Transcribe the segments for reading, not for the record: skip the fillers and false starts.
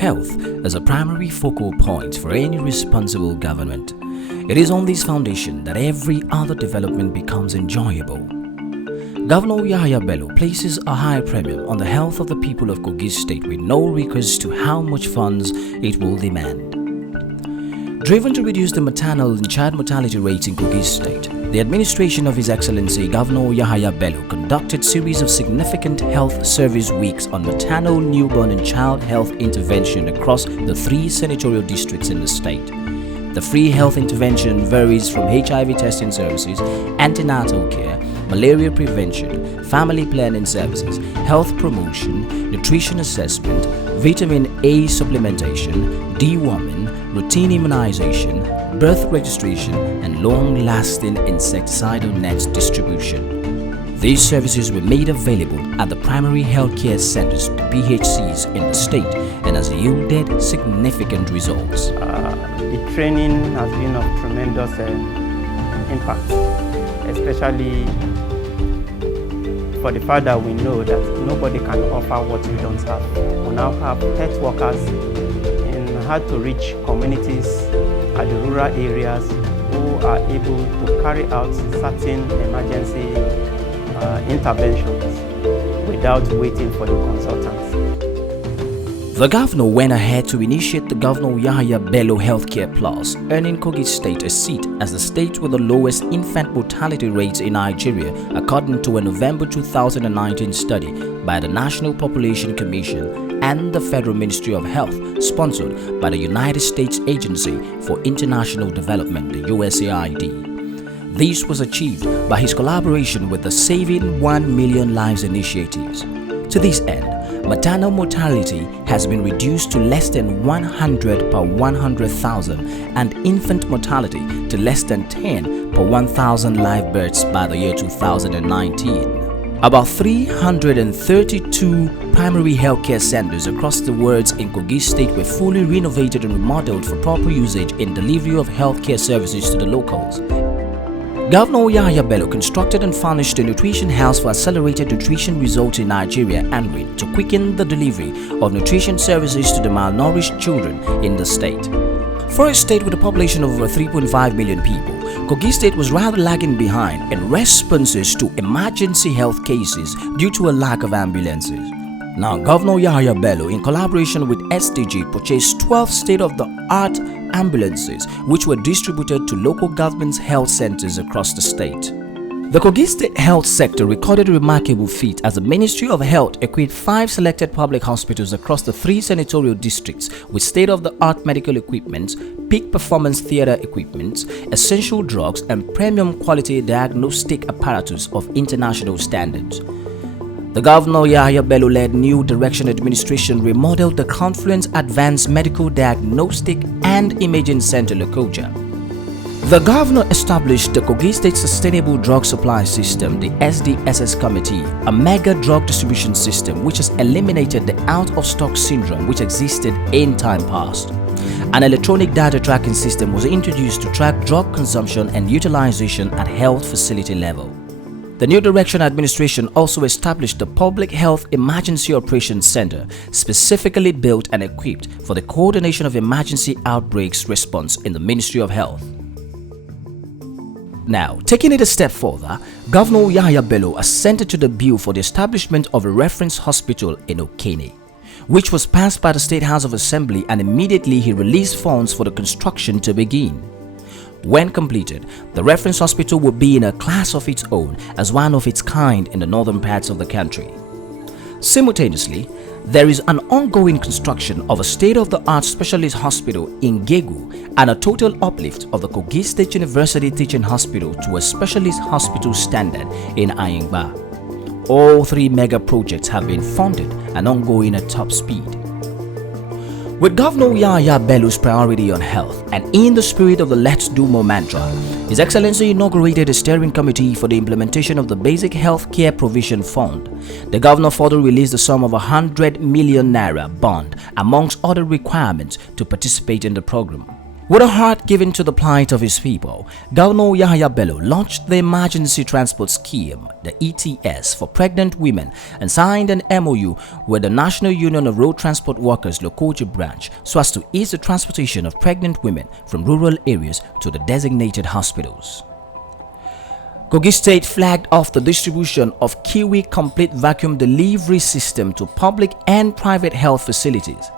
health is a primary focal point for any responsible government. It is on this foundation that every other development becomes enjoyable. Governor Yahaya Bello places a high premium on the health of the people of Kogi State with no recourse to how much funds it will demand. Driven to reduce the maternal and child mortality rates in Kogi State, the administration of His Excellency Governor Yahaya Bello conducted series of significant health service weeks on maternal, newborn and child health intervention across the 3 senatorial districts in the state. The free health intervention varies from HIV testing services, antenatal care, malaria prevention, family planning services, health promotion, nutrition assessment, vitamin A supplementation, deworming, routine immunization, birth registration, and long-lasting insecticidal net distribution. These services were made available at the primary healthcare centers, PHCs, in the state and has yielded significant results. The training has been of tremendous impact, especially for the fact that we know that nobody can offer what we don't have. We now have health workers in hard-to-reach communities at the rural areas who are able to carry out certain emergency interventions without waiting for the consultants. The governor went ahead to initiate the Governor Yahaya Bello Healthcare Plus, earning Kogi State a seat as the state with the lowest infant mortality rates in Nigeria, according to a November 2019 study by the National Population Commission and the Federal Ministry of Health, sponsored by the United States Agency for International Development, the USAID. This was achieved by his collaboration with the Saving 1 Million Lives initiatives. To this end, maternal mortality has been reduced to less than 100 per 100,000 and infant mortality to less than 10 per 1,000 live births by the year 2019. About 332 primary healthcare centers across the world in Kogi State were fully renovated and remodeled for proper usage in delivery of healthcare services to the locals. Governor Yahaya Bello constructed and furnished a nutrition house for accelerated nutrition results in Nigeria and to quicken the delivery of nutrition services to the malnourished children in the state. For a state with a population of over 3.5 million people, Kogi State was rather lagging behind in responses to emergency health cases due to a lack of ambulances. Now, Governor Yahaya Bello, in collaboration with SDG, purchased 12 state-of-the-art ambulances which were distributed to local governments' health centers across the state. The Kogi State health sector recorded a remarkable feat as the Ministry of Health equipped 5 selected public hospitals across the 3 senatorial districts with state-of-the-art medical equipment, peak performance theater equipment, essential drugs, and premium quality diagnostic apparatus of international standards. The Governor Yahaya Bello-led New Direction Administration remodeled the Confluence Advanced Medical Diagnostic and Imaging Center, Lokoja. The Governor established the Kogi State Sustainable Drug Supply System, the SDSS Committee, a mega drug distribution system which has eliminated the out-of-stock syndrome which existed in time past. An electronic data tracking system was introduced to track drug consumption and utilization at health facility level. The New Direction Administration also established the Public Health Emergency Operations Center, specifically built and equipped for the coordination of emergency outbreaks response in the Ministry of Health. Now, taking it a step further, Governor Yahaya Bello assented to the bill for the establishment of a reference hospital in Okene, which was passed by the State House of Assembly, and immediately he released funds for the construction to begin. When completed, the reference hospital will be in a class of its own as one of its kind in the northern parts of the country. Simultaneously, there is an ongoing construction of a state-of-the-art specialist hospital in Gegu and a total uplift of the Kogi State University Teaching Hospital to a specialist hospital standard in Ayingba. All 3 mega projects have been funded and ongoing at top speed. With Governor Yahaya Bello's priority on health and in the spirit of the Let's Do More mantra, His Excellency inaugurated a steering committee for the implementation of the Basic Health Care Provision Fund. The Governor further released the sum of 100 million naira bond amongst other requirements to participate in the program. With a heart given to the plight of his people, Governor Yahaya Bello launched the Emergency Transport Scheme, the ETS, for pregnant women and signed an MOU with the National Union of Road Transport Workers Kogi branch so as to ease the transportation of pregnant women from rural areas to the designated hospitals. Kogi State flagged off the distribution of Kiwi Complete Vacuum Delivery System to public and private health facilities.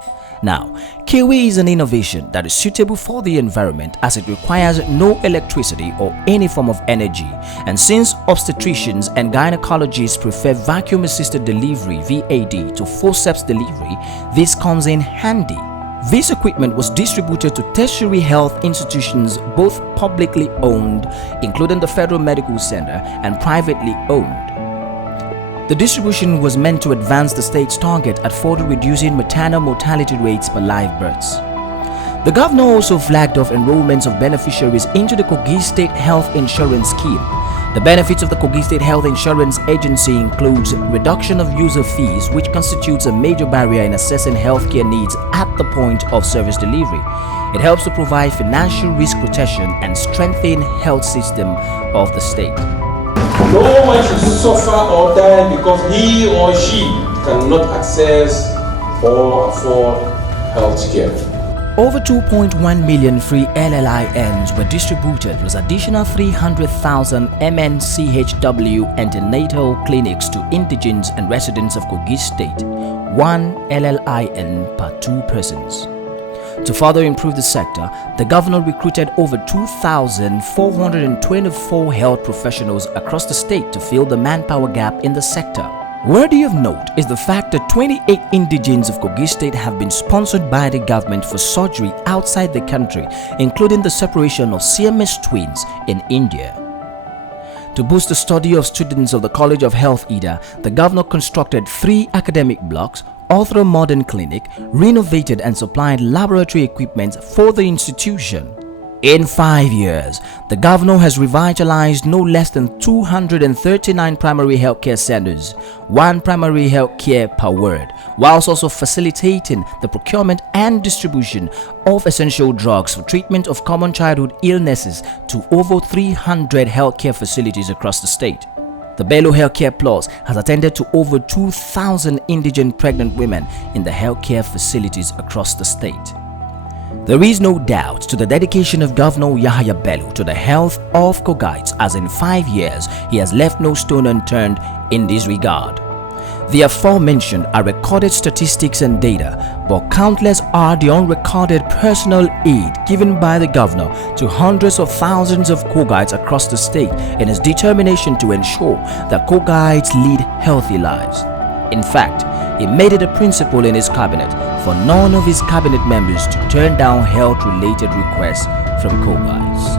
Now, Kiwi is an innovation that is suitable for the environment as it requires no electricity or any form of energy, and since obstetricians and gynecologists prefer vacuum-assisted delivery (VAD) to forceps delivery, this comes in handy. This equipment was distributed to tertiary health institutions, both publicly owned, including the Federal Medical Center, and privately owned. The distribution was meant to advance the state's target at further reducing maternal mortality rates per live births. The governor also flagged off enrollments of beneficiaries into the Kogi State Health Insurance Scheme. The benefits of the Kogi State Health Insurance Agency includes reduction of user fees, which constitutes a major barrier in assessing healthcare needs at the point of service delivery. It helps to provide financial risk protection and strengthen health system of the state. No one should suffer or die because he or she cannot access or afford health care. Over 2.1 million free LLINs were distributed, plus additional 300,000 MNCHW antenatal clinics to indigents and residents of Kogi State, 1 LLIN per 2 persons. To further improve the sector, the governor recruited over 2,424 health professionals across the state to fill the manpower gap in the sector. Worthy of note is the fact that 28 indigents of Kogi State have been sponsored by the government for surgery outside the country, including the separation of Siamese twins in India. To boost the study of students of the College of Health Ida, the governor constructed 3 academic blocks, authored a modern clinic, renovated and supplied laboratory equipment for the institution. In 5 years, the governor has revitalized no less than 239 primary healthcare centers, 1 primary healthcare per ward, whilst also facilitating the procurement and distribution of essential drugs for treatment of common childhood illnesses to over 300 healthcare facilities across the state. The Bello Healthcare Plus has attended to over 2,000 indigent pregnant women in the healthcare facilities across the state. There is no doubt to the dedication of Governor Yahaya Bello to the health of Kogites, as in 5 years he has left no stone unturned in this regard. The aforementioned are recorded statistics and data, but countless are the unrecorded personal aid given by the governor to hundreds of thousands of Kogites across the state in his determination to ensure that Kogites lead healthy lives. In fact, he made it a principle in his cabinet for none of his cabinet members to turn down health-related requests from Kogites.